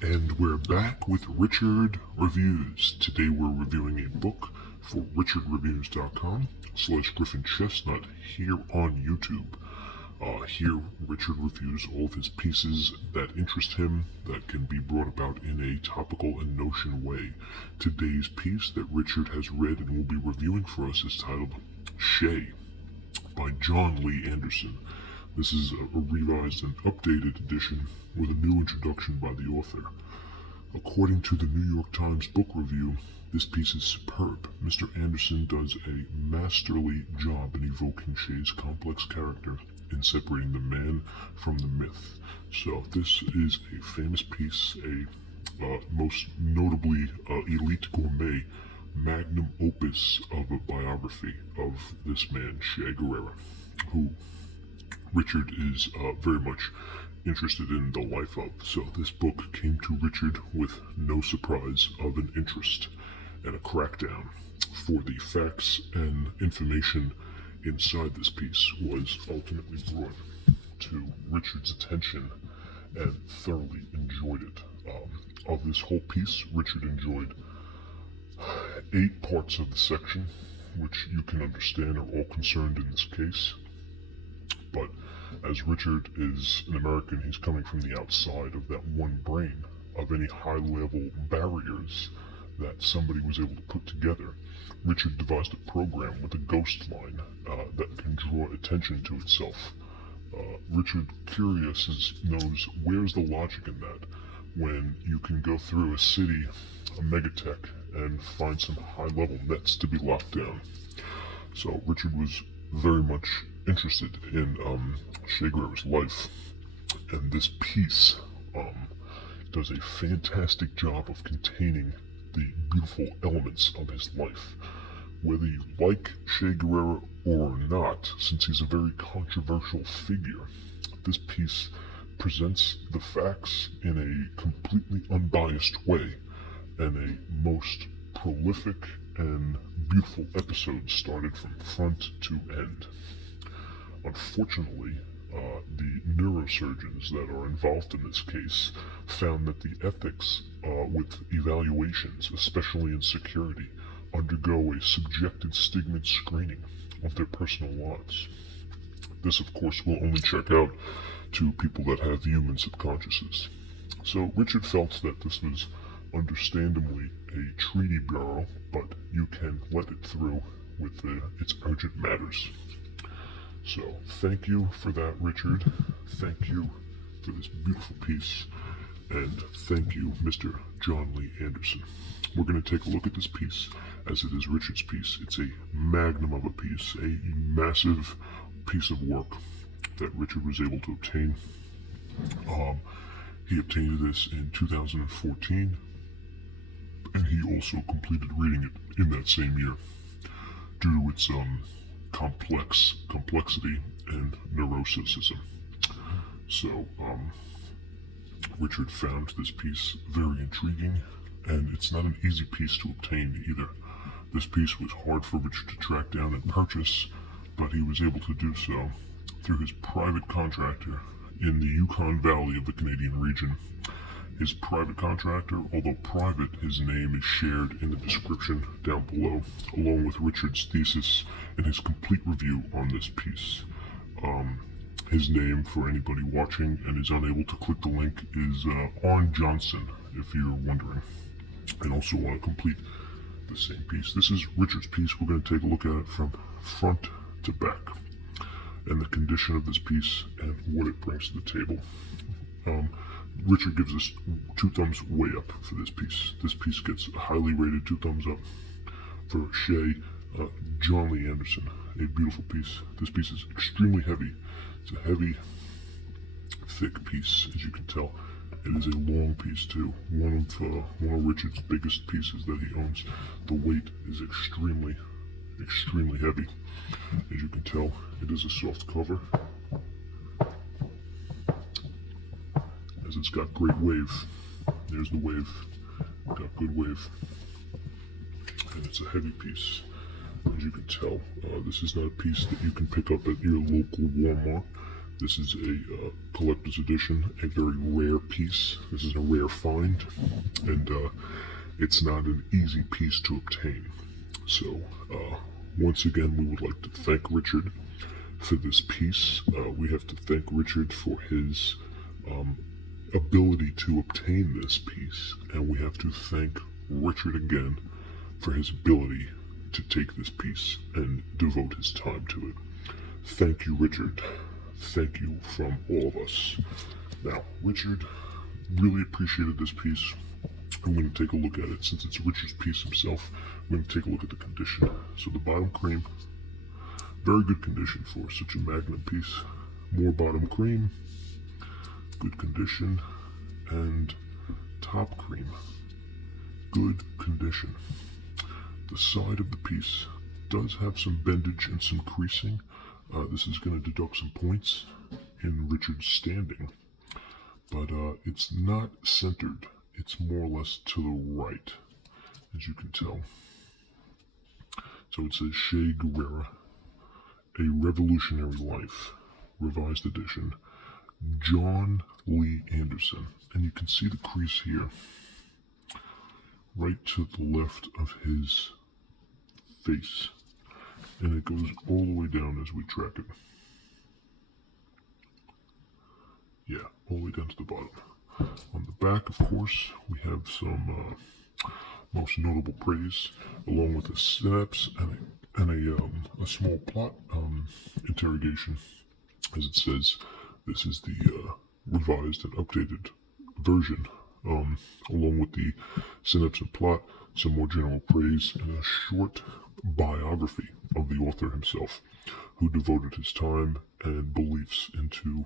And we're back with Richard Reviews. Today we're reviewing a book for richardreviews.com/Griffin Chestnut here on YouTube. Here, Richard reviews all of his pieces that interest him, that can be brought about in a topical and notion way. Today's piece that Richard has read and will be reviewing for us is titled Shay by John Lee Anderson. This is a revised and updated edition with a new introduction by the author. According to the New York Times Book Review, this piece is superb. Mr. Anderson does a masterly job in evoking Shay's complex character in separating the man from the myth. So this is a famous piece, a most notably elite gourmet magnum opus of a biography of this man, Che Guevara, who Richard is very much interested in the life of. So this book came to Richard with no surprise of an interest and a crackdown for the facts and information inside this piece was ultimately brought to Richard's attention and thoroughly enjoyed it. Of this whole piece, Richard enjoyed 8 parts of the section, which you can understand are all concerned in this case. But as Richard is an American, he's coming from the outside of that one brain of any high-level barriers that somebody was able to put together. Richard devised a program with a ghost line that can draw attention to itself. Richard Curious knows where's the logic in that when you can go through a city, a megatech, and find some high-level nets to be locked down. So Richard was very much interested in Che Guevara's life, and this piece does a fantastic job of containing the beautiful elements of his life. Whether you like Che Guevara or not, since he's a very controversial figure, this piece presents the facts in a completely unbiased way, and a most prolific and beautiful episode started from front to end. Unfortunately, the neurosurgeons that are involved in this case found that the ethics with evaluations, especially in security, undergo a subjected stigma screening of their personal lives. This, of course, will only check out to people that have human subconsciouses. So Richard felt that this was understandably a treaty bureau, but you can let it through with its urgent matters. So thank you for that, Richard. Thank you for this beautiful piece. And thank you, Mr. John Lee Anderson. We're going to take a look at this piece as it is Richard's piece. It's a magnum of a piece, a massive piece of work that Richard was able to obtain. He obtained this in 2014, and he also completed reading it in that same year due to its complexity and neuroticism. So Richard found this piece very intriguing, and it's not an easy piece to obtain either. This piece was hard for Richard to track down and purchase, but he was able to do so through his private contractor in the Yukon Valley of the Canadian region. His private contractor, although private, his name is shared in the description down below, along with Richard's thesis and his complete review on this piece. His name, for anybody watching and is unable to click the link, is Arn Johnson, if you're wondering, and also want to complete the same piece. This is Richard's piece. We're going to take a look at it from front to back, and the condition of this piece and what it brings to the table. Richard gives us 2 thumbs way up for this piece. This piece gets highly rated 2 thumbs up for Shay. John Lee Anderson, a beautiful piece. This piece is extremely heavy. It's a heavy, thick piece, as you can tell. It is a long piece too. One of Richard's biggest pieces that he owns. The weight is extremely heavy. As you can tell, it is a soft cover, as it's got great wave. There's the wave. Got good wave, and it's a heavy piece. As you can tell, this is not a piece that you can pick up at your local Walmart. This is a collector's edition, a very rare piece. This is a rare find, and it's not an easy piece to obtain. So, once again, we would like to thank Richard for this piece. We have to thank Richard for his ability to obtain this piece, and we have to thank Richard again for his ability to take this piece and devote his time to it. Thank you, Richard. Thank you from all of us. Now, Richard really appreciated this piece. I'm going to take a look at it. Since it's Richard's piece himself, I'm going to take a look at the condition. So the bottom cream, very good condition for such a magnum piece. More bottom cream, good condition. And top cream, good condition. The side of the piece does have some bendage and some creasing. This is going to deduct some points in Richard's standing, but it's not centered. It's more or less to the right, as you can tell. So it says Che Guevara, A Revolutionary Life, Revised Edition, John Lee Anderson. And you can see the crease here, right to the left of his face. And it goes all the way down as we track it. Yeah, all the way down to the bottom. On the back, of course, we have some most notable praise, along with a synapse and a small plot interrogation. As it says, this is the revised and updated version, along with the synapse and plot, some more general praise, and a short biography of the author himself, who devoted his time and beliefs into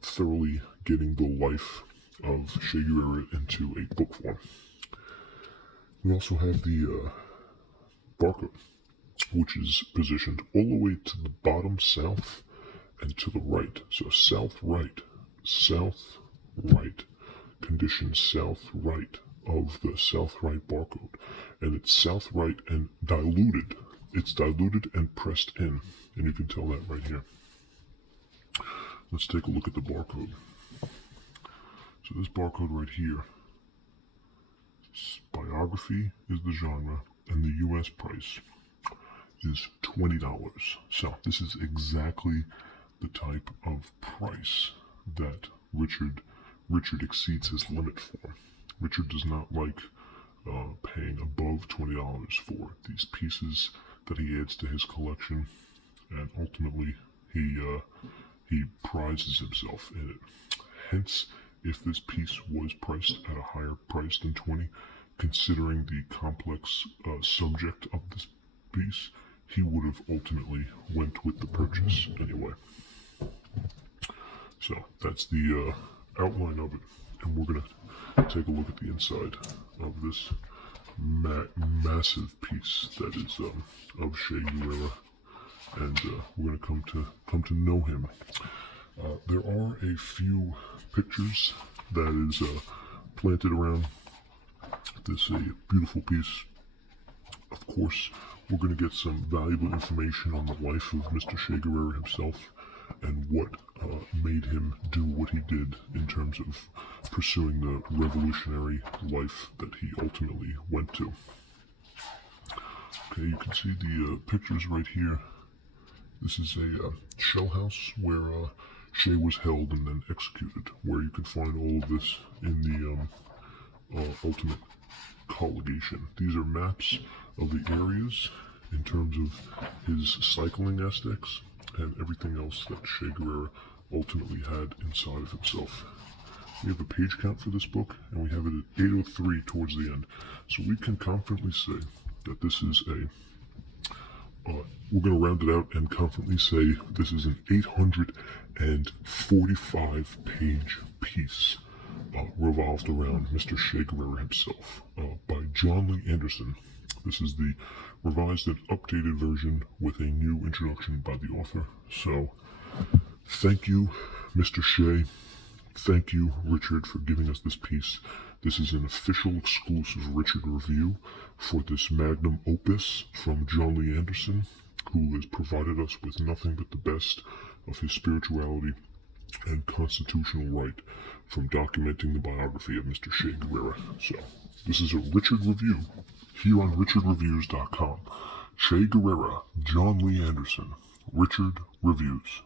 thoroughly getting the life of Che Guevara into a book form. We also have the barcode, which is positioned all the way to the bottom south and to the right. So south right, condition south right of the south right barcode. And it's south right and diluted. It's diluted and pressed in. And you can tell that right here. Let's take a look at the barcode. So this barcode right here, biography is the genre, and the US price is $20. So this is exactly the type of price that Richard exceeds his limit for. Richard does not like paying above $20 for these pieces that he adds to his collection, and ultimately he prizes himself in it. Hence, if this piece was priced at a higher price than $20, considering the complex subject of this piece, he would have ultimately went with the purchase anyway. So that's the outline of it, and we're going to take a look at the inside of this massive piece that is of Che Guevara, and we're going to come to know him. There are a few pictures that is planted around this beautiful piece. Of course, we're going to get some valuable information on the life of Mr. Che Guevara himself and what made him do what he did in terms of pursuing the revolutionary life that he ultimately went to. Okay, you can see the pictures right here. This is a shell house where Che was held and then executed, where you can find all of this in the ultimate collegation. These are maps of the areas in terms of his cycling aesthetics and everything else that Che Guevara ultimately had inside of himself. We have a page count for this book, and we have it at 803 towards the end. So we can confidently say that this is we're going to round it out and confidently say this is an 845 page piece revolved around Mr. Che Guevara himself by John Lee Anderson. This is the revised and updated version with a new introduction by the author. So thank you, Mr. Che. Thank you, Richard, for giving us this piece. This is an official exclusive Richard review for this magnum opus from John Lee Anderson, who has provided us with nothing but the best of his spirituality and constitutional right from documenting the biography of Mr. Che Guevara. So, this is a Richard Review here on RichardReviews.com. Che Guevara, John Lee Anderson, Richard Reviews.